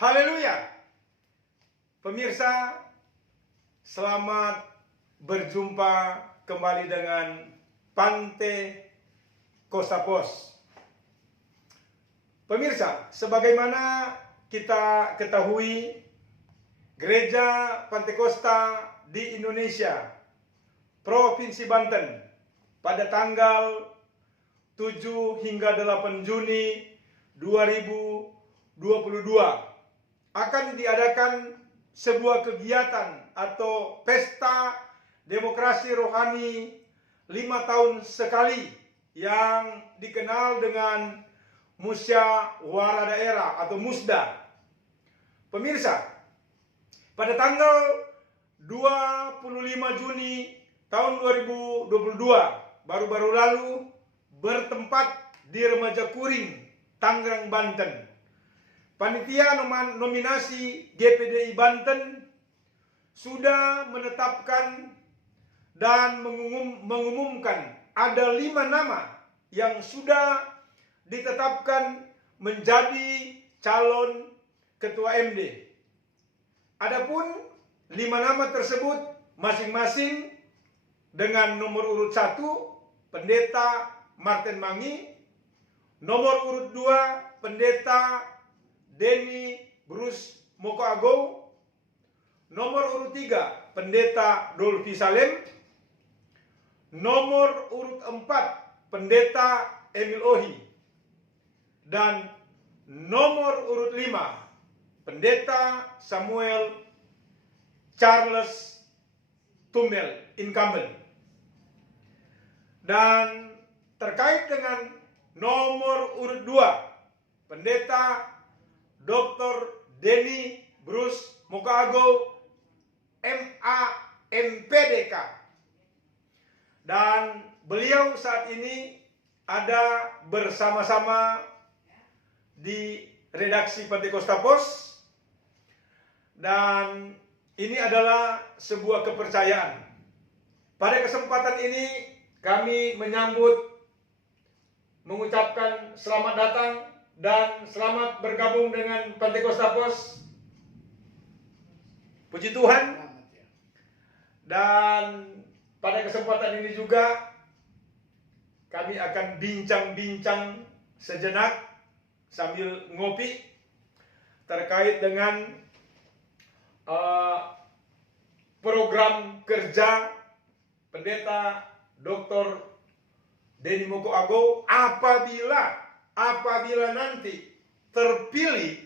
Haleluya. Pemirsa, selamat berjumpa kembali dengan Pante Kostapos. Pemirsa, sebagaimana kita ketahui, Gereja Pantekosta di Indonesia, Provinsi Banten, pada tanggal 7 hingga 8 Juni 2022 akan diadakan sebuah kegiatan atau pesta demokrasi rohani 5 tahun sekali yang dikenal dengan Musyawarah Daerah atau Musda. Pemirsa, pada tanggal 25 Juni tahun 2022 baru-baru lalu bertempat di Remaja Kuring, Tangerang, Banten. Panitia nominasi GPDI Banten sudah menetapkan dan mengumumkan ada 5 nama yang sudah ditetapkan menjadi calon ketua MD. Adapun 5 nama tersebut masing-masing dengan nomor urut 1 Pendeta Martin Mangi, nomor urut 2 Pendeta Denny Bruce Mokoago, nomor urut 3 Pendeta Dolfi Salem, nomor urut 4 Pendeta Emil Ohi, dan nomor urut 5 Pendeta Samuel Charles Tumel, incumbent. Dan terkait dengan nomor urut 2 Pendeta Dr. Denny Bruce Mokoago, MA MPDK, dan beliau saat ini ada bersama-sama di redaksi Pante Kostapos, dan ini adalah sebuah kepercayaan. Pada kesempatan ini kami mengucapkan selamat datang dan selamat bergabung dengan Pante Kostapos. Puji Tuhan. Dan pada kesempatan ini juga kami akan bincang-bincang sejenak sambil ngopi terkait dengan program kerja Pendeta Dr. Denny Mokoago apabila nanti terpilih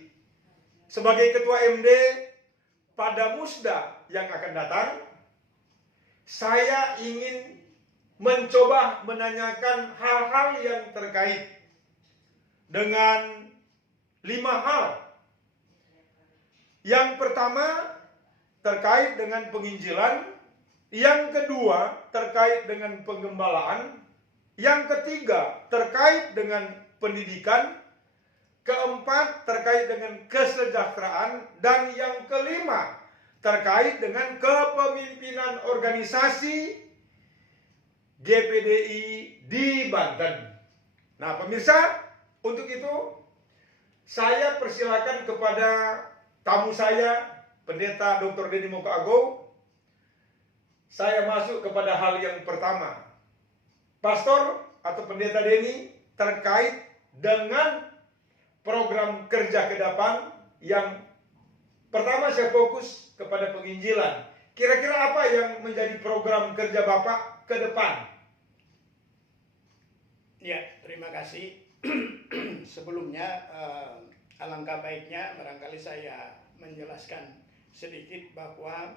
sebagai ketua MD pada musda yang akan datang. Saya ingin mencoba menanyakan hal-hal yang terkait dengan 5 hal. Yang pertama terkait dengan penginjilan, yang kedua terkait dengan penggembalaan, yang ketiga terkait dengan pendidikan, keempat terkait dengan kesejahteraan, dan yang kelima terkait dengan kepemimpinan organisasi GPDI di Banten. Nah, pemirsa, untuk itu saya persilakan kepada tamu saya, Pendeta Dr. Denny Mokoago. Saya masuk kepada hal yang pertama. Pastor atau Pendeta Denny, terkait dengan program kerja ke depan, yang pertama saya fokus kepada penginjilan. Kira-kira apa yang menjadi program kerja Bapak ke depan? Ya, terima kasih. Sebelumnya alangkah baiknya barangkali saya menjelaskan sedikit bahwa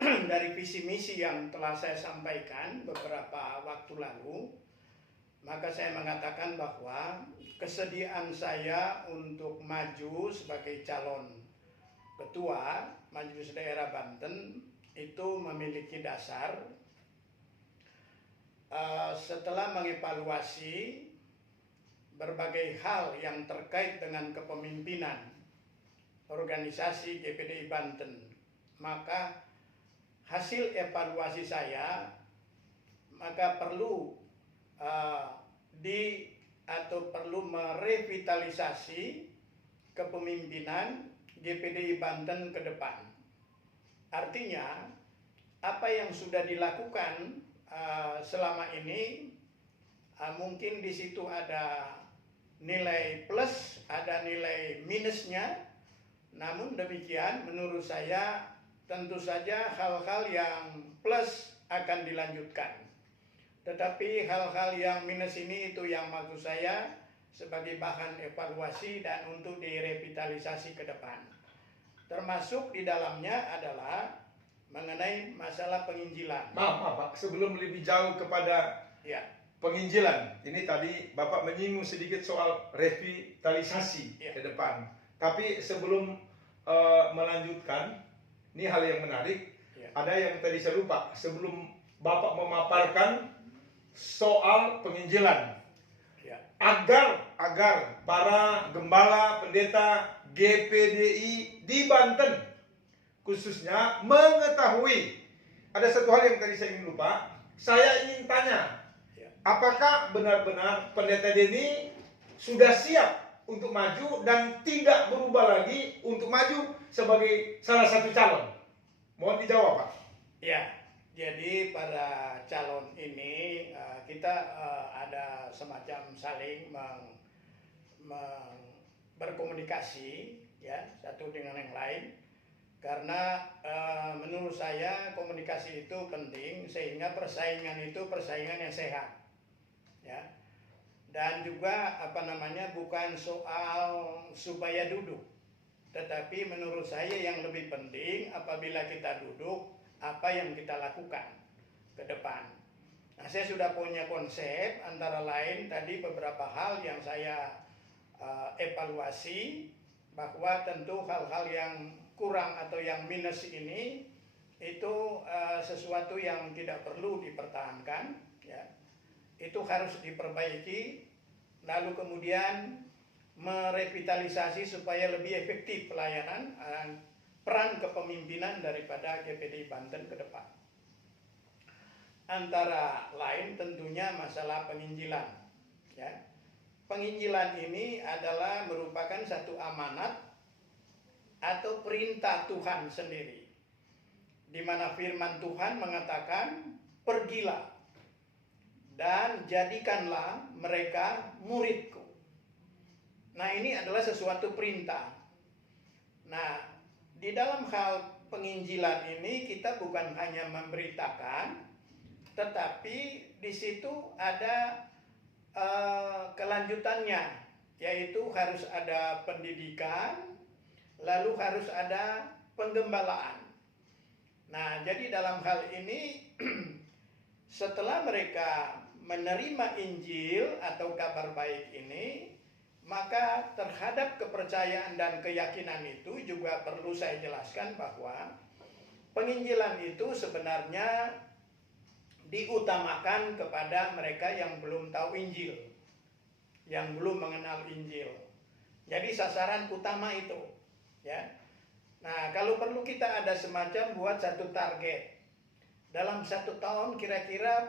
dari visi misi yang telah saya sampaikan beberapa waktu lalu, maka saya mengatakan bahwa kesediaan saya untuk maju sebagai calon ketua Majelis Daerah Banten itu memiliki dasar setelah mengevaluasi berbagai hal yang terkait dengan kepemimpinan organisasi GPDI Banten. Maka hasil evaluasi saya maka perlu perlu merevitalisasi kepemimpinan GPDI Banten ke depan. Artinya, apa yang sudah dilakukan selama ini, mungkin di situ ada nilai plus, ada nilai minusnya. Namun demikian, menurut saya tentu saja hal-hal yang plus akan dilanjutkan. Tetapi hal-hal yang minus ini itu yang maksud saya sebagai bahan evaluasi dan untuk direvitalisasi ke depan. Termasuk di dalamnya adalah mengenai masalah penginjilan. Maaf Pak, sebelum lebih jauh kepada Ya, penginjilan, ini tadi Bapak menyinggung sedikit soal revitalisasi Ya. ke depan. Tapi sebelum melanjutkan, ini hal yang menarik. Ya. Ada yang tadi saya lupa, sebelum Bapak memaparkan soal penginjilan, ya, agar para gembala pendeta GPDI di Banten khususnya mengetahui ada satu hal yang tadi saya ingin lupa. Saya ingin tanya, ya. apakah benar-benar pendeta Denny sudah siap untuk maju dan tidak berubah lagi untuk maju sebagai salah satu calon? Mohon dijawab, Pak. Ya, jadi pada calon ini kita ada semacam saling berkomunikasi ya satu dengan yang lain, karena menurut saya komunikasi itu penting sehingga persaingan itu persaingan yang sehat ya, dan juga bukan soal supaya duduk, tetapi menurut saya yang lebih penting apabila kita duduk apa yang kita lakukan ke depan. Nah, saya sudah punya konsep, antara lain tadi beberapa hal yang saya evaluasi, bahwa tentu hal-hal yang kurang atau yang minus ini itu sesuatu yang tidak perlu dipertahankan ya. Itu harus diperbaiki, lalu kemudian merevitalisasi supaya lebih efektif pelayanan peran kepemimpinan daripada GPDI Banten ke depan. Antara lain tentunya masalah penginjilan ya. Penginjilan ini adalah merupakan satu amanat atau perintah Tuhan sendiri, di mana firman Tuhan mengatakan, pergilah dan jadikanlah mereka muridku. Nah, ini adalah sesuatu perintah. Nah, di dalam hal penginjilan ini kita bukan hanya memberitakan, tetapi di situ ada kelanjutannya, yaitu harus ada pendidikan, lalu harus ada penggembalaan. Nah, jadi dalam hal ini setelah mereka menerima Injil atau kabar baik ini, maka terhadap kepercayaan dan keyakinan itu juga perlu saya jelaskan bahwa penginjilan itu sebenarnya diutamakan kepada mereka yang belum tahu Injil, yang belum mengenal Injil. Jadi sasaran utama itu ya. Nah, kalau perlu kita ada semacam buat satu target. Dalam 1 tahun kira-kira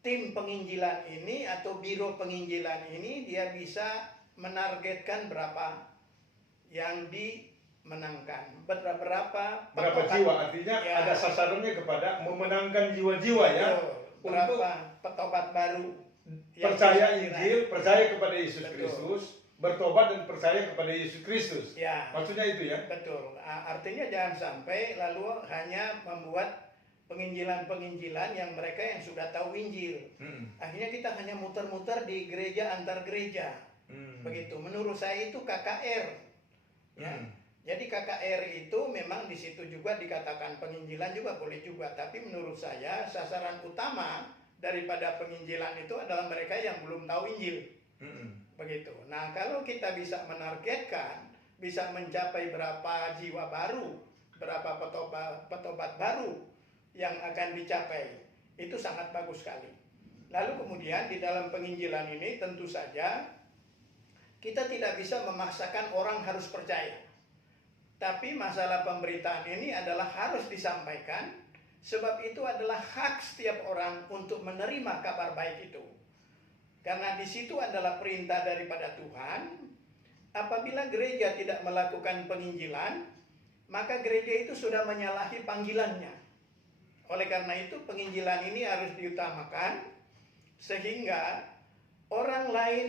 tim penginjilan ini atau biro penginjilan ini dia bisa menargetkan berapa yang dimenangkan, berapa jiwa, artinya ya, ada sasarannya kepada memenangkan jiwa-jiwa ya, berapa petobat baru percaya Injil, percaya kepada Yesus Betul. Kristus, bertobat dan percaya kepada Yesus Kristus. Ya, maksudnya itu ya. betul. Artinya jangan sampai lalu hanya membuat penginjilan-penginjilan yang mereka yang sudah tahu Injil. Akhirnya kita hanya muter-muter di gereja antar gereja. Begitu. Menurut saya itu KKR. Ya. Jadi KKR itu memang di situ juga dikatakan penginjilan juga boleh juga, tapi menurut saya sasaran utama daripada penginjilan itu adalah mereka yang belum tahu Injil. Begitu. Nah, kalau kita bisa menargetkan, bisa mencapai berapa jiwa baru, berapa petobat baru yang akan dicapai, itu sangat bagus sekali. Lalu kemudian di dalam penginjilan ini tentu saja kita tidak bisa memaksakan orang harus percaya. Tapi masalah pemberitaan ini adalah harus disampaikan, sebab itu adalah hak setiap orang untuk menerima kabar baik itu. Karena di situ adalah perintah daripada Tuhan, apabila gereja tidak melakukan penginjilan, maka gereja itu sudah menyalahi panggilannya. Oleh karena itu penginjilan ini harus diutamakan sehingga orang lain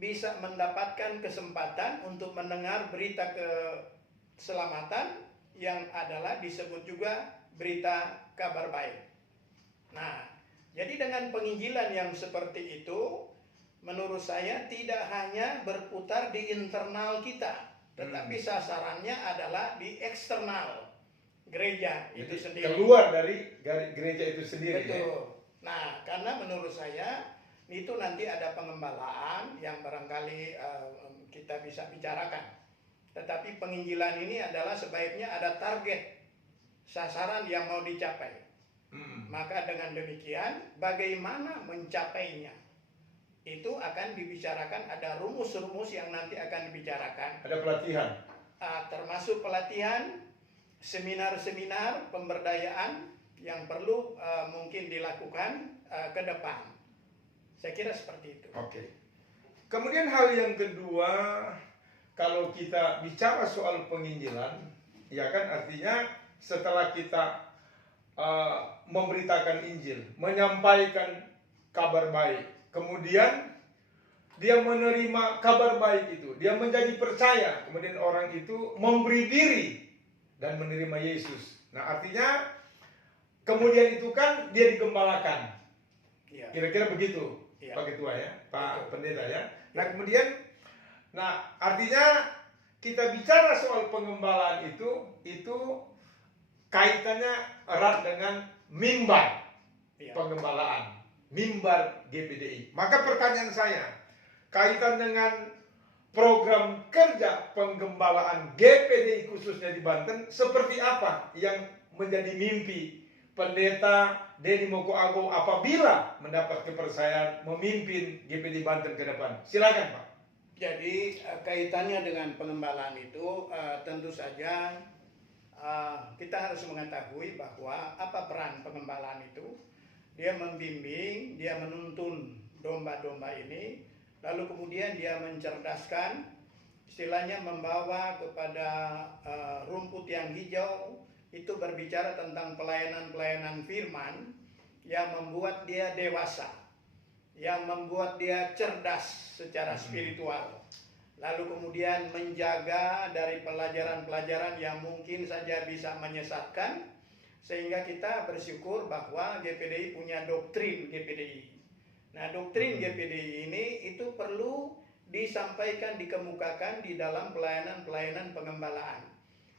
bisa mendapatkan kesempatan untuk mendengar berita keselamatan yang adalah disebut juga berita kabar baik. Nah, jadi dengan penginjilan yang seperti itu, menurut saya tidak hanya berputar di internal kita, tetapi sasarannya adalah di eksternal gereja itu sendiri. Keluar dari gereja itu sendiri. Betul. Nah, karena menurut saya itu nanti ada pengembalaan yang barangkali kita bisa bicarakan. Tetapi penginjilan ini adalah sebaiknya ada target sasaran yang mau dicapai. Maka dengan demikian bagaimana mencapainya itu akan dibicarakan, ada rumus-rumus yang nanti akan dibicarakan. Ada pelatihan. Termasuk pelatihan, seminar-seminar pemberdayaan yang perlu mungkin dilakukan ke depan. Saya kira seperti itu. Oke. Kemudian hal yang kedua, kalau kita bicara soal penginjilan, ya kan artinya setelah kita memberitakan Injil, menyampaikan kabar baik, kemudian dia menerima kabar baik itu, dia menjadi percaya, kemudian orang itu memberi diri dan menerima Yesus. Nah, artinya kemudian itu kan dia digembalakan. Ya. Kira-kira begitu, Ya. Pak Ketua ya, Pak Betul. Pendeta ya. Nah, kemudian, artinya kita bicara soal pengembalaan itu kaitannya erat dengan mimbar Ya. pengembalaan, mimbar GPDI. Maka pertanyaan saya, kaitan dengan program kerja penggembalaan GPDI khususnya di Banten, seperti apa yang menjadi mimpi Pendeta Denny Moko Agung apabila mendapat kepercayaan memimpin GPDI Banten ke depan? Silakan, Pak. Jadi kaitannya dengan pengembalaan itu tentu saja kita harus mengetahui bahwa apa peran pengembalaan itu. Dia membimbing, dia menuntun domba-domba ini, lalu kemudian dia mencerdaskan, istilahnya membawa kepada rumput yang hijau. Itu berbicara tentang pelayanan-pelayanan firman yang membuat dia dewasa, yang membuat dia cerdas secara spiritual. Lalu kemudian menjaga dari pelajaran-pelajaran yang mungkin saja bisa menyesatkan, sehingga kita bersyukur bahwa GPDI punya doktrin GPDI. Nah, doktrin GPDI ini itu perlu disampaikan, dikemukakan di dalam pelayanan-pelayanan pengembalaan.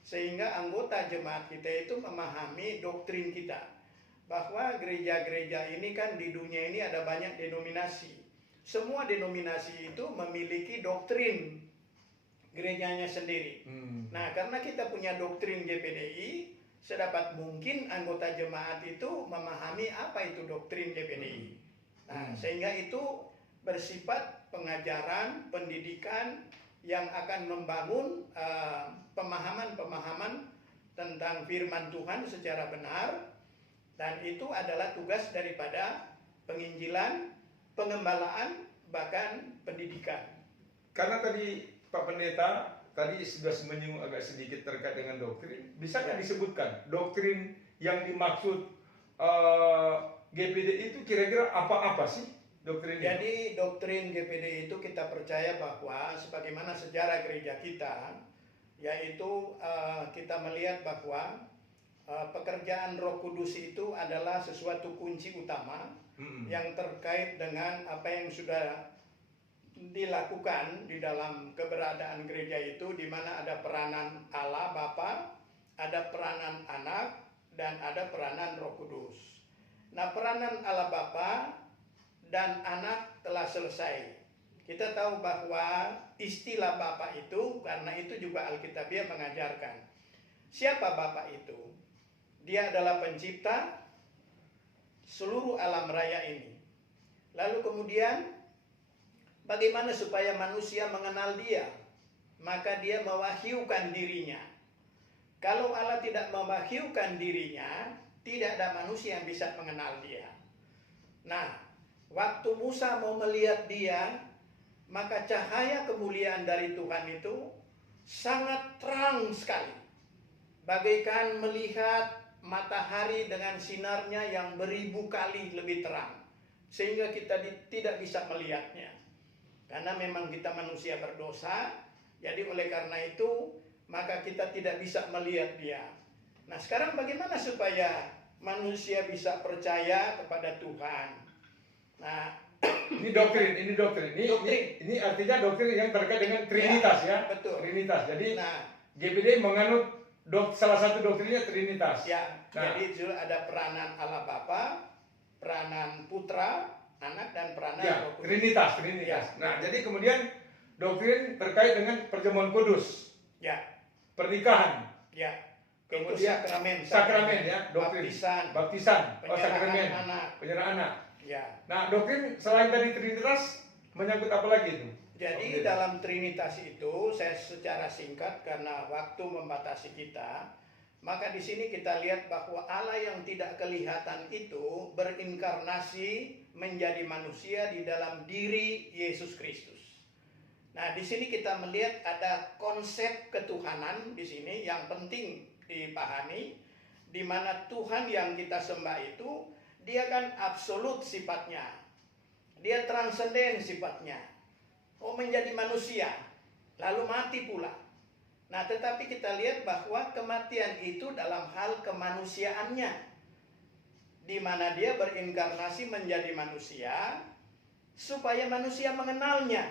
Sehingga anggota jemaat kita itu memahami doktrin kita. Bahwa gereja-gereja ini kan di dunia ini ada banyak denominasi. Semua denominasi itu memiliki doktrin gerejanya sendiri. Nah, karena kita punya doktrin GPDI, sedapat mungkin anggota jemaat itu memahami apa itu doktrin GPDI. Nah, sehingga itu bersifat pengajaran, pendidikan yang akan membangun pemahaman-pemahaman tentang firman Tuhan secara benar, dan itu adalah tugas daripada penginjilan, pengembalaan, bahkan pendidikan. Karena tadi Pak Pendeta tadi sudah menyinggung agak sedikit terkait dengan doktrin. Bisakah disebutkan doktrin yang dimaksud GPDI itu kira-kira apa-apa sih doktrin? Jadi doktrin GPDI itu kita percaya bahwa sebagaimana sejarah gereja kita, yaitu kita melihat bahwa pekerjaan Roh Kudus itu adalah sesuatu kunci utama yang terkait dengan apa yang sudah dilakukan di dalam keberadaan gereja itu, di mana ada peranan Allah Bapa, ada peranan Anak, dan ada peranan Roh Kudus. Nah, peranan Allah Bapa dan Anak telah selesai. Kita tahu bahwa istilah Bapa itu, karena itu juga Alkitabiah mengajarkan. Siapa Bapa itu? Dia adalah pencipta seluruh alam raya ini. Lalu kemudian bagaimana supaya manusia mengenal dia? Maka dia mewahyukan dirinya. Kalau Allah tidak mewahyukan dirinya, tidak ada manusia yang bisa mengenal dia. Nah, waktu Musa mau melihat dia, maka cahaya kemuliaan dari Tuhan itu sangat terang sekali. Bagaikan melihat matahari dengan sinarnya yang beribu kali lebih terang. Sehingga kita tidak bisa melihatnya. Karena memang kita manusia berdosa, jadi oleh karena itu maka kita tidak bisa melihat dia. Nah, sekarang bagaimana supaya manusia bisa percaya kepada Tuhan? Nah, ini doktrin. Ini artinya doktrin yang terkait dengan Trinitas ya. Betul. Trinitas. Jadi Nah, GPD menganut salah satu doktrinnya Trinitas. Ya, Nah, jadi ada peranan Allah Bapa, peranan Putra, Anak, dan peranan ya, Roh Kudus. Trinitas. Ya. Nah, jadi kemudian doktrin terkait dengan perjamuan kudus, Ya, pernikahan, ya. kemudian Itu sakramen ya, doktrin, baptisan, sakramen, penyerahan anak. Ya. Nah, doktrin selain tadi Trinitas menyangkut apa lagi itu? Jadi dalam Trinitas itu saya secara singkat karena waktu membatasi kita, maka di sini kita lihat bahwa Allah yang tidak kelihatan itu berinkarnasi menjadi manusia di dalam diri Yesus Kristus. Nah, di sini kita melihat ada konsep ketuhanan di sini yang penting dipahami, di mana Tuhan yang kita sembah itu dia kan absolut sifatnya, dia transenden sifatnya, menjadi manusia, lalu mati pula. Nah, tetapi kita lihat bahwa kematian itu dalam hal kemanusiaannya, di mana dia berinkarnasi menjadi manusia supaya manusia mengenalnya.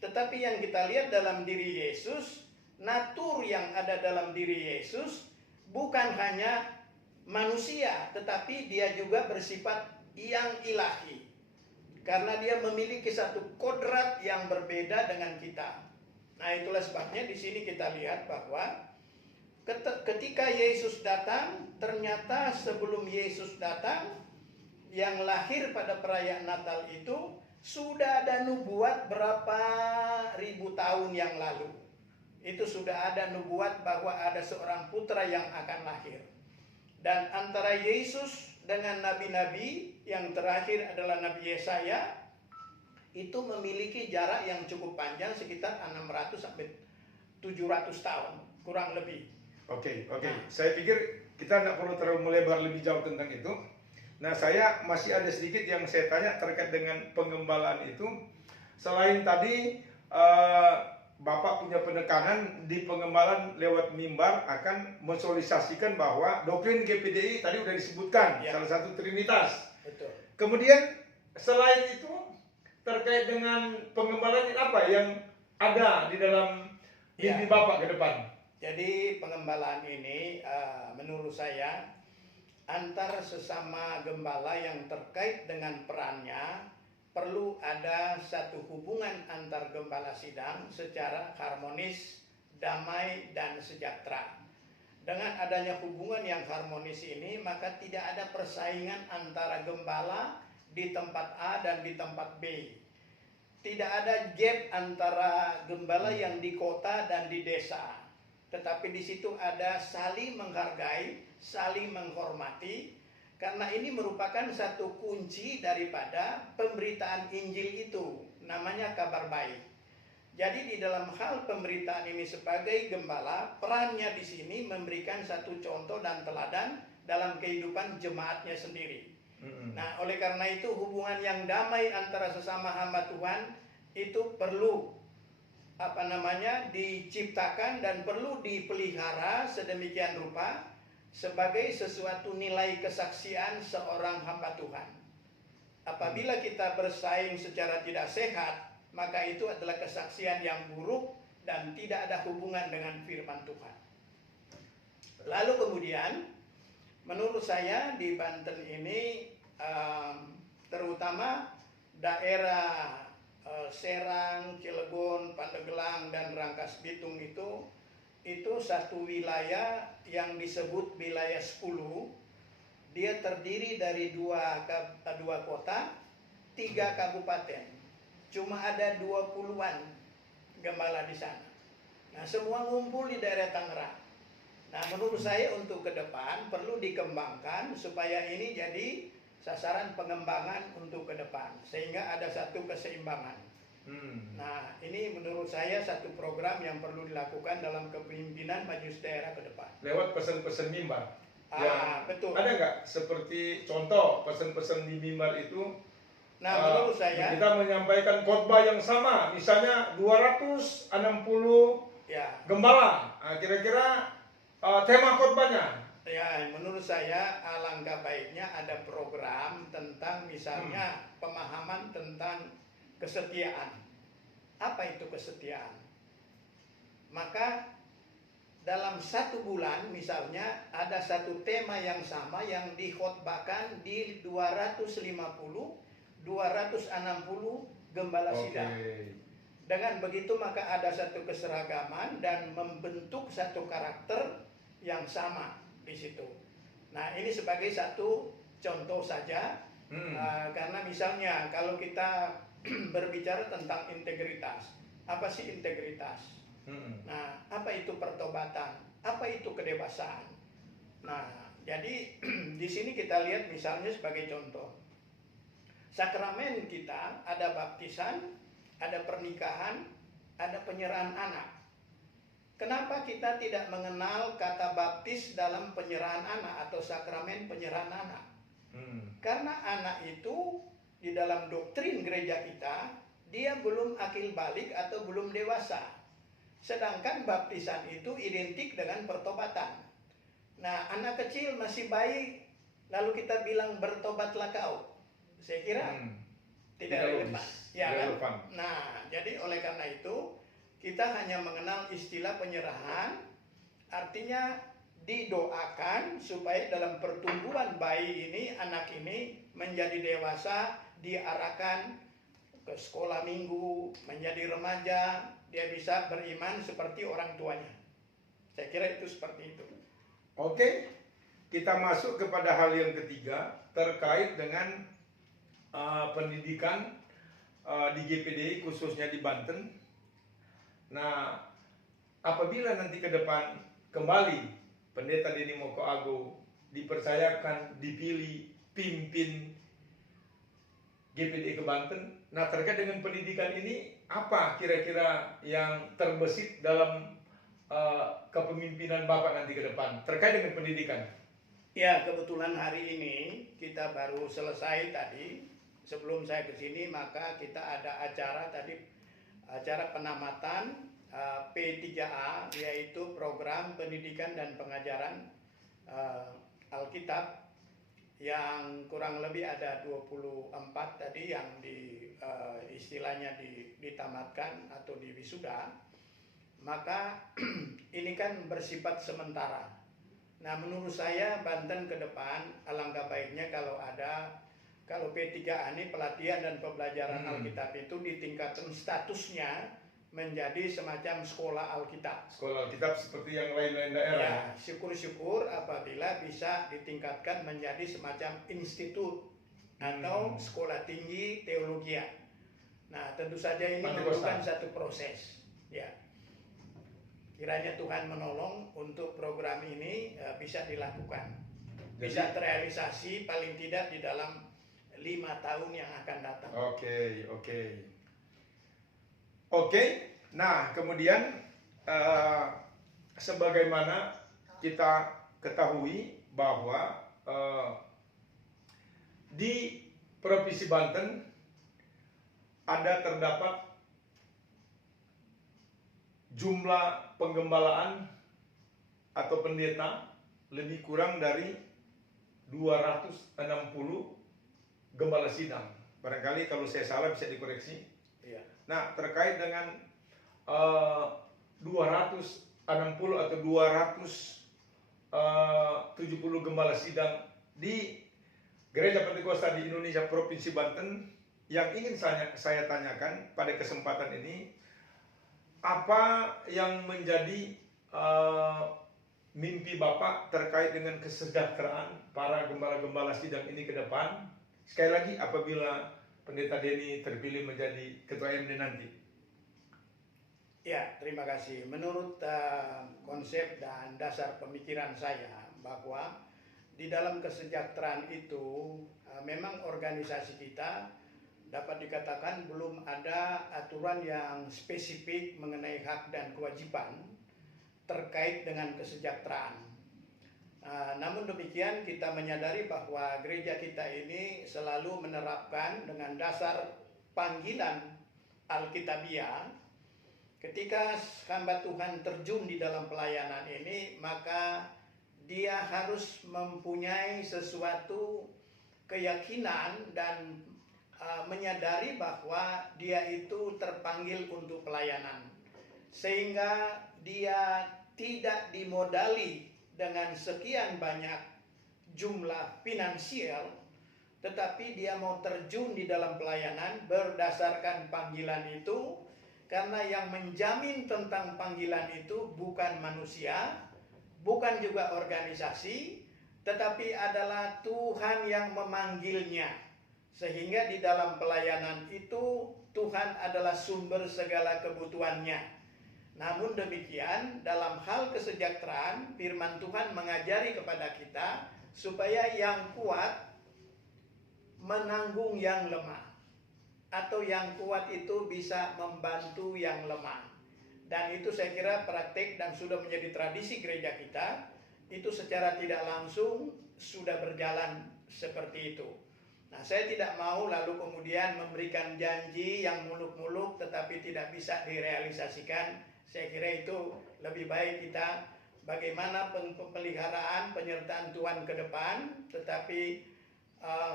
Tetapi yang kita lihat dalam diri Yesus, natur yang ada dalam diri Yesus bukan hanya manusia, tetapi dia juga bersifat yang ilahi. Karena dia memiliki satu kodrat yang berbeda dengan kita. Nah, itulah sebabnya di sini kita lihat bahwa ketika Yesus datang, ternyata sebelum Yesus datang, yang lahir pada perayaan Natal itu sudah ada nubuat berapa ribu tahun yang lalu. Itu sudah ada nubuat bahwa ada seorang putra yang akan lahir. Dan antara Yesus dengan nabi-nabi yang terakhir adalah Nabi Yesaya, itu memiliki jarak yang cukup panjang sekitar 600 sampai 700 tahun, kurang lebih. Oke. Saya pikir kita tidak perlu terlalu melebar lebih jauh tentang itu. Nah, saya masih ada sedikit yang saya tanya terkait dengan pengembalaan itu. Selain tadi Bapak punya penekanan di pengembalaan lewat mimbar akan mensosialisasikan bahwa doktrin GPDI tadi sudah disebutkan, ya, salah satu Trinitas. Betul. Kemudian selain itu terkait dengan pengembalaan apa yang ada di dalam mimpi Bapak ke depan? Jadi pengembalaan ini menurut saya antar sesama gembala yang terkait dengan perannya perlu ada satu hubungan antar gembala sidang secara harmonis, damai, dan sejahtera. Dengan adanya hubungan yang harmonis ini, maka tidak ada persaingan antara gembala di tempat A dan di tempat B. Tidak ada gap antara gembala yang di kota dan di desa. Tetapi di situ ada saling menghargai, saling menghormati, karena ini merupakan satu kunci daripada pemberitaan Injil itu, namanya kabar baik. Jadi di dalam hal pemberitaan ini sebagai gembala, perannya di sini memberikan satu contoh dan teladan dalam kehidupan jemaatnya sendiri. Nah, oleh karena itu hubungan yang damai antara sesama hamba Tuhan itu perlu diciptakan dan perlu dipelihara sedemikian rupa sebagai sesuatu nilai kesaksian seorang hamba Tuhan. Apabila kita bersaing secara tidak sehat, maka itu adalah kesaksian yang buruk dan tidak ada hubungan dengan firman Tuhan. Lalu kemudian, menurut saya di Banten ini terutama daerah Serang, Cilegon, Pandeglang, dan Rangkas Bitung itu satu wilayah yang disebut wilayah 10. Dia terdiri dari dua kota, 3 kabupaten. Cuma ada 20-an gembala di sana. Nah, semua ngumpul di daerah Tangerang. Nah, menurut saya untuk ke depan perlu dikembangkan supaya ini jadi sasaran pengembangan untuk ke depan, sehingga ada satu keseimbangan. Nah, ini menurut saya satu program yang perlu dilakukan dalam kepemimpinan Majelis Daerah ke depan. Lewat pesan-pesan mimbar. Ya, Betul. ada nggak seperti contoh pesan-pesan di mimbar itu? Nah, menurut saya kita menyampaikan khotbah yang sama, misalnya 260 ya, gembala. Kira-kira tema khotbahnya. ya, menurut saya alangkah baiknya ada program tentang misalnya pemahaman tentang kesetiaan. Apa itu kesetiaan? Maka dalam 1 bulan misalnya ada satu tema yang sama yang dikhotbahkan di 260 gembala sidang. Dengan begitu maka ada satu keseragaman dan membentuk satu karakter yang sama di situ. Nah, ini sebagai satu contoh saja. Karena misalnya kalau kita berbicara tentang integritas, apa sih integritas? Nah, apa itu pertobatan? Apa itu kedewasaan? Nah, jadi di sini kita lihat misalnya sebagai contoh. Sakramen kita ada baptisan, ada pernikahan, ada penyerahan anak. Kenapa kita tidak mengenal kata baptis dalam penyerahan anak atau sakramen penyerahan anak? Karena anak itu di dalam doktrin gereja kita, dia belum akil balik atau belum dewasa. Sedangkan baptisan itu identik dengan pertobatan. Nah, anak kecil masih bayi, lalu kita bilang bertobatlah kau. Saya kira tidak relevan. Ya kan? Nah, jadi oleh karena itu kita hanya mengenal istilah penyerahan, artinya didoakan supaya dalam pertumbuhan bayi ini, anak ini menjadi dewasa, diarahkan ke sekolah minggu, menjadi remaja, dia bisa beriman seperti orang tuanya. Saya kira itu seperti itu. Oke, kita masuk kepada hal yang ketiga terkait dengan pendidikan di GPDI khususnya di Banten. Nah, apabila nanti ke depan kembali Pendeta Denny Moko Ago dipercayakan dipilih pimpin GPDI ke Banten, nah terkait dengan pendidikan ini apa kira-kira yang terbesit dalam kepemimpinan Bapak nanti ke depan terkait dengan pendidikan? Ya, kebetulan hari ini kita baru selesai tadi. Sebelum saya ke sini maka kita ada acara tadi, acara penamatan P3A, yaitu program pendidikan dan pengajaran Alkitab, yang kurang lebih ada 24 tadi yang istilahnya ditamatkan atau diwisuda. Maka ini kan bersifat sementara. Nah, menurut saya Banten ke depan alangkah baiknya kalau P3A ini pelatihan dan pembelajaran Alkitab itu ditingkatkan statusnya menjadi semacam sekolah Alkitab. Sekolah Alkitab seperti yang lain-lain daerah. Ya, syukur-syukur apabila bisa ditingkatkan menjadi semacam institut atau sekolah tinggi teologi. Nah, tentu saja ini memerlukan satu proses. Ya, kiranya Tuhan menolong untuk program ini bisa dilakukan, bisa terrealisasi paling tidak di dalam 5 tahun yang akan datang. Oke. Nah, kemudian sebagaimana kita ketahui bahwa di Provinsi Banten terdapat jumlah penggembalaan atau pendeta lebih kurang dari 260 gembala sidang. Barangkali kalau saya salah bisa dikoreksi. Iya. Nah, terkait dengan 260 atau 270 gembala sidang di Gereja Pentakosta di Indonesia Provinsi Banten, yang ingin saya tanyakan pada kesempatan ini, apa yang menjadi mimpi Bapak terkait dengan kesejahteraan para gembala-gembala sidang ini ke depan? Sekali lagi, apabila Pendeta Denny terpilih menjadi Ketua MD nanti. Ya, terima kasih. Menurut konsep dan dasar pemikiran saya bahwa di dalam kesejahteraan itu memang organisasi kita dapat dikatakan belum ada aturan yang spesifik mengenai hak dan kewajiban terkait dengan kesejahteraan. Namun demikian kita menyadari bahwa gereja kita ini selalu menerapkan dengan dasar panggilan Alkitabiah. Ketika hamba Tuhan terjun di dalam pelayanan ini, maka dia harus mempunyai sesuatu keyakinan dan menyadari bahwa dia itu terpanggil untuk pelayanan, sehingga dia tidak dimodali dengan sekian banyak jumlah finansial, tetapi dia mau terjun di dalam pelayanan berdasarkan panggilan itu, karena yang menjamin tentang panggilan itu bukan manusia, bukan juga organisasi, tetapi adalah Tuhan yang memanggilnya. Sehingga di dalam pelayanan itu Tuhan adalah sumber segala kebutuhannya. Namun demikian, dalam hal kesejahteraan, firman Tuhan mengajari kepada kita supaya yang kuat menanggung yang lemah, atau yang kuat itu bisa membantu yang lemah. Dan itu saya kira praktik dan sudah menjadi tradisi gereja kita, itu secara tidak langsung sudah berjalan seperti itu. Nah, saya tidak mau lalu kemudian memberikan janji yang muluk-muluk tetapi tidak bisa direalisasikan. Saya kira itu lebih baik kita bagaimana pemeliharaan penyertaan Tuhan ke depan, tetapi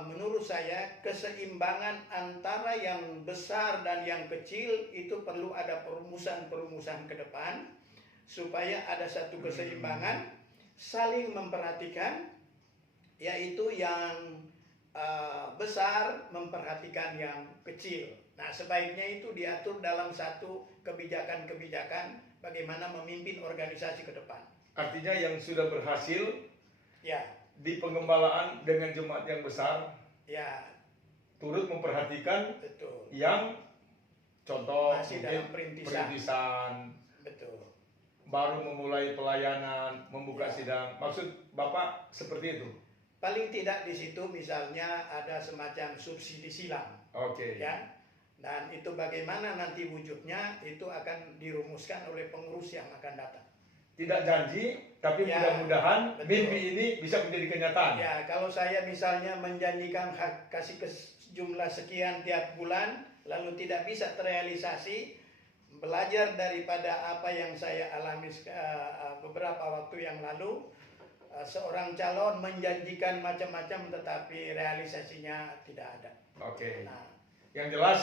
menurut saya keseimbangan antara yang besar dan yang kecil itu perlu ada perumusan-perumusan ke depan supaya ada satu keseimbangan, saling memperhatikan, yaitu yang besar memperhatikan yang kecil. Nah, sebaiknya itu diatur dalam satu kebijakan-kebijakan bagaimana memimpin organisasi ke depan. Artinya yang sudah berhasil Ya, di penggembalaan dengan jemaat yang besar, ya, turut memperhatikan betul. yang contoh Masih mungkin dalam perintisan. Betul. baru memulai pelayanan, membuka Ya. sidang. Maksud Bapak seperti itu? Paling tidak di situ misalnya ada semacam subsidi silang, Oke. ya. Dan itu bagaimana nanti wujudnya itu akan dirumuskan oleh pengurus yang akan datang. Tidak janji, tapi Ya, mudah-mudahan betul. mimpi ini bisa menjadi kenyataan. Ya, kalau saya misalnya menjanjikan kasih jumlah sekian tiap bulan, lalu tidak bisa terrealisasi, belajar daripada apa yang saya alami beberapa waktu yang lalu, seorang calon menjanjikan macam-macam tetapi realisasinya tidak ada. Oke. Nah, Yang jelas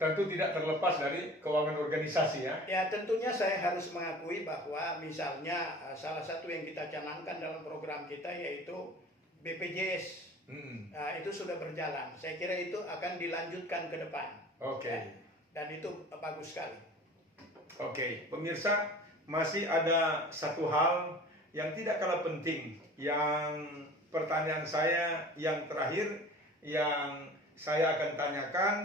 tentu tidak terlepas dari keuangan organisasi ya. ya tentunya saya harus mengakui bahwa misalnya salah satu yang kita canangkan dalam program kita yaitu BPJS. Nah, itu sudah berjalan. Saya kira itu akan dilanjutkan ke depan. Oke. Ya, dan itu bagus sekali. Oke, pemirsa, masih ada satu hal yang tidak kalah penting, yang pertanyaan saya yang terakhir yang saya akan tanyakan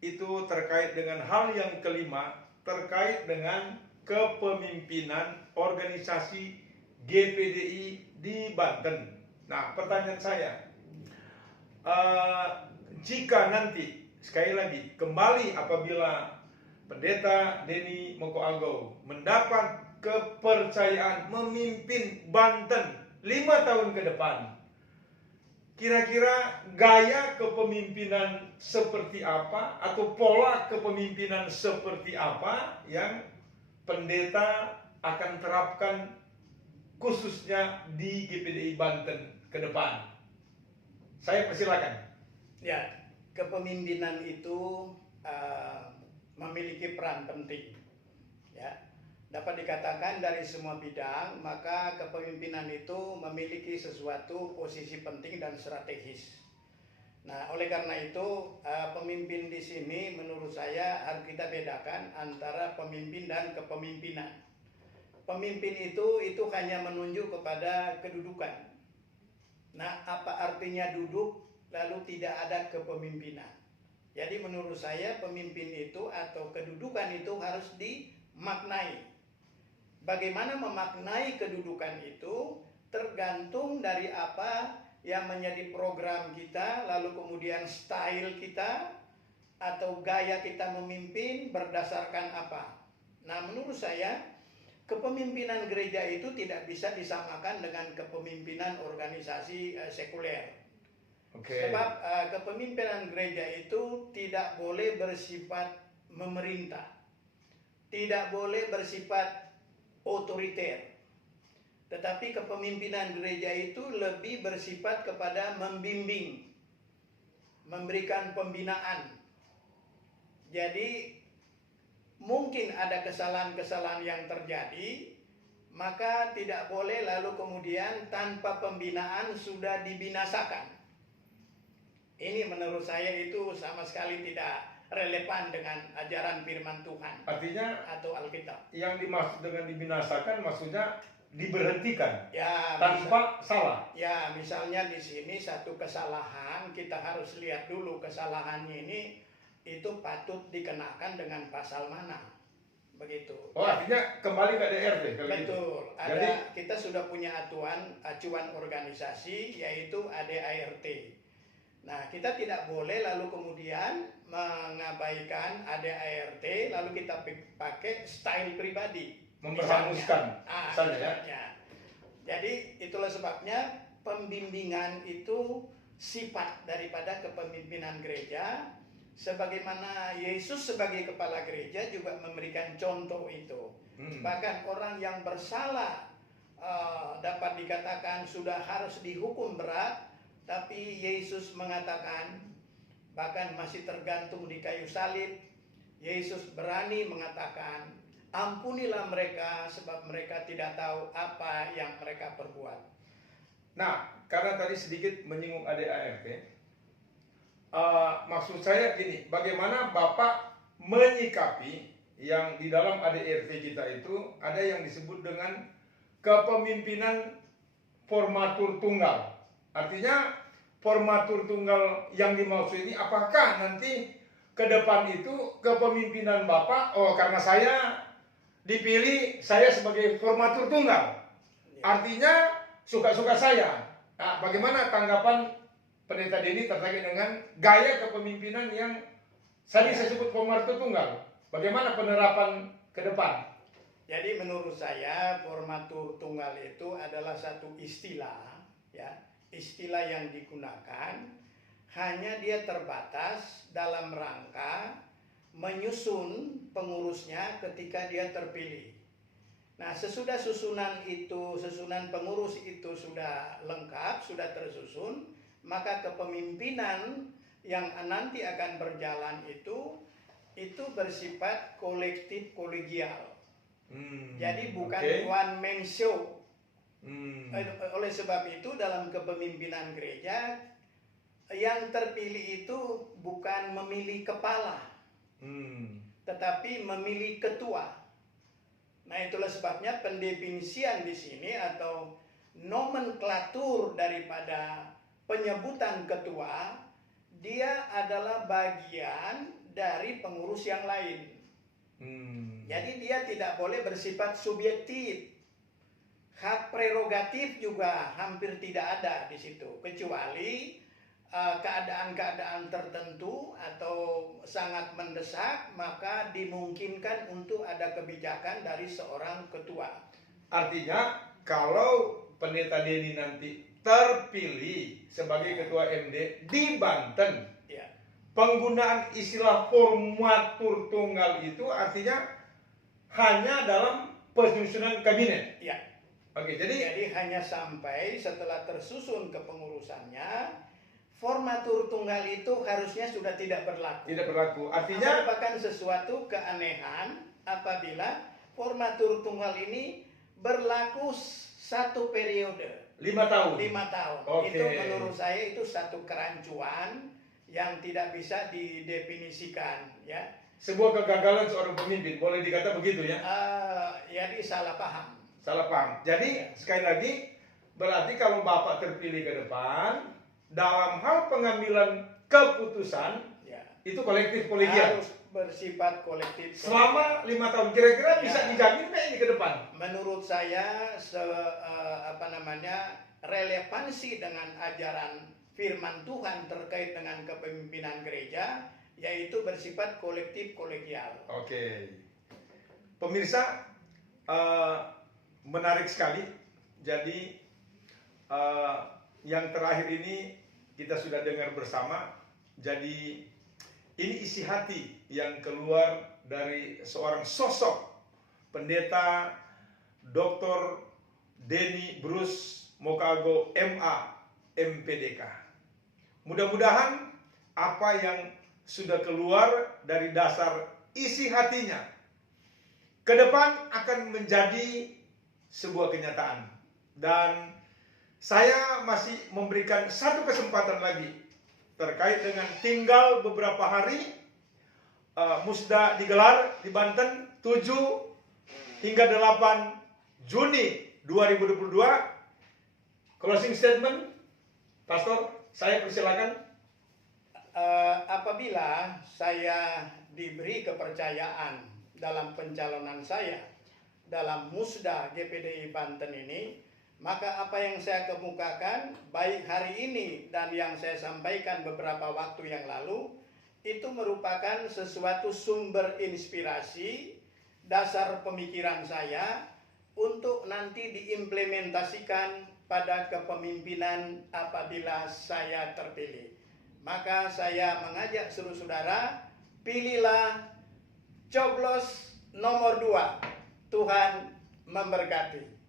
itu terkait dengan hal yang kelima, terkait dengan kepemimpinan organisasi GPDI di Banten. Nah, pertanyaan saya, jika nanti sekali lagi kembali apabila Pendeta Denny Moko Agow mendapat kepercayaan memimpin Banten 5 tahun ke depan, kira-kira gaya kepemimpinan seperti apa atau pola kepemimpinan seperti apa yang pendeta akan terapkan khususnya di GPDI Banten ke depan? Saya persilakan. Ya, kepemimpinan itu memiliki peran penting. Ya, dapat dikatakan dari semua bidang, maka kepemimpinan itu memiliki sesuatu posisi penting dan strategis. Nah, oleh karena itu pemimpin di sini menurut saya harus kita bedakan antara pemimpin dan kepemimpinan. Pemimpin itu hanya menunjuk kepada kedudukan. Nah, apa artinya duduk lalu tidak ada kepemimpinan? Jadi menurut saya pemimpin itu atau kedudukan itu harus dimaknai. Bagaimana memaknai kedudukan itu tergantung dari apa yang menjadi program kita, lalu kemudian style kita, atau gaya kita memimpin berdasarkan apa? Nah, menurut saya kepemimpinan gereja itu tidak bisa disamakan dengan kepemimpinan organisasi sekuler. Oke. Sebab kepemimpinan gereja itu tidak boleh bersifat memerintah, tidak boleh bersifat otoriter. Tetapi kepemimpinan gereja itu lebih bersifat kepada membimbing, memberikan pembinaan. Jadi mungkin ada kesalahan-kesalahan yang terjadi, maka tidak boleh lalu kemudian tanpa pembinaan sudah dibinasakan. Ini menurut saya itu sama sekali tidak relevan dengan ajaran firman Tuhan Artinya atau Alkitab. yang dimaksud dengan dibinasakan maksudnya diberhentikan Ya, tanpa salah. ya, misalnya di sini satu kesalahan, kita harus lihat dulu kesalahannya ini itu patut dikenakan dengan pasal mana. Begitu. Oh, artinya kembali ke ADRT kalau gitu. Betul. Ada, Jadi kita sudah punya acuan organisasi yaitu ADART. Nah, kita tidak boleh lalu kemudian mengabaikan ADART lalu kita pakai style pribadi. memperhanguskan misalnya ya. Misalnya. Jadi itulah sebabnya pembimbingan itu sifat daripada kepemimpinan gereja, sebagaimana Yesus sebagai kepala gereja juga memberikan contoh itu. Bahkan orang yang bersalah dapat dikatakan sudah harus dihukum berat, tapi Yesus mengatakan, bahkan masih tergantung di kayu salib, Yesus berani mengatakan, ampunilah mereka sebab mereka tidak tahu apa yang mereka perbuat. Nah, karena tadi sedikit menyinggung ADART, maksud saya gini, bagaimana Bapak menyikapi yang di dalam ADART kita itu ada yang disebut dengan kepemimpinan formatur tunggal. Artinya formatur tunggal yang dimaksud ini apakah nanti ke depan itu kepemimpinan Bapak, karena saya dipilih, saya sebagai formatur tunggal. Artinya suka-suka saya. Nah, bagaimana tanggapan Pendeta Denny terkait dengan gaya kepemimpinan yang tadi saya sebut formatur tunggal? Bagaimana penerapan ke depan? Jadi menurut saya formatur tunggal itu adalah satu istilah, ya, istilah yang digunakan hanya dia terbatas dalam rangka menyusun pengurusnya ketika dia terpilih. Nah, sesudah susunan pengurus itu sudah lengkap, sudah tersusun, maka kepemimpinan yang nanti akan berjalan itu bersifat kolektif kolegial. Jadi bukan one man show. Oleh sebab itu dalam kepemimpinan gereja yang terpilih itu bukan memilih kepala, tetapi memilih ketua. Nah, itulah sebabnya pendefinisian di sini atau nomenklatur daripada penyebutan ketua, dia adalah bagian dari pengurus yang lain. Jadi dia tidak boleh bersifat subjektif. Hak prerogatif juga hampir tidak ada di situ, kecuali keadaan-keadaan tertentu atau sangat mendesak, maka dimungkinkan untuk ada kebijakan dari seorang ketua. Artinya kalau Pendeta Denny nanti terpilih sebagai ketua MD di Banten, Ya. penggunaan istilah formatur tunggal itu artinya hanya dalam penyusunan kabinet. Ya. Oke, Jadi hanya sampai setelah tersusun kepengurusannya, formatur tunggal itu harusnya sudah tidak berlaku. tidak berlaku. Artinya Merupakan sesuatu keanehan apabila formatur tunggal ini berlaku satu periode 5 tahun. 5 tahun. Oke. Itu menurut saya itu satu kerancuan yang tidak bisa didefinisikan, ya. Sebuah kegagalan seorang pemimpin, boleh dikata begitu ya? Jadi salah paham. Salah paham. Jadi sekali lagi berarti kalau Bapak terpilih ke depan dalam hal pengambilan keputusan Ya. itu kolektif kolegial. Harus bersifat kolektif. Selama 5 tahun kira-kira Ya. bisa dijamin nggak ini ke depan? Menurut saya relevansi dengan ajaran firman Tuhan terkait dengan kepemimpinan gereja yaitu bersifat kolektif kolegial. Oke. Pemirsa, menarik sekali. Jadi yang terakhir ini kita sudah dengar bersama. Jadi ini isi hati yang keluar dari seorang sosok pendeta Dr. Denny Bruce Mokago MA MPDK. Mudah-mudahan apa yang sudah keluar dari dasar isi hatinya ke depan akan menjadi sebuah kenyataan. Dan saya masih memberikan satu kesempatan lagi terkait dengan tinggal beberapa hari musda digelar di Banten 7 hingga 8 Juni 2022. Closing statement, Pastor, saya persilakan. Apabila saya diberi kepercayaan dalam pencalonan saya dalam musda GPDI Banten ini, maka apa yang saya kemukakan baik hari ini dan yang saya sampaikan beberapa waktu yang lalu itu merupakan sesuatu sumber inspirasi, dasar pemikiran saya untuk nanti diimplementasikan pada kepemimpinan apabila saya terpilih. Maka saya mengajak seluruh saudara, pilihlah coblos nomor 2. Tuhan memberkati.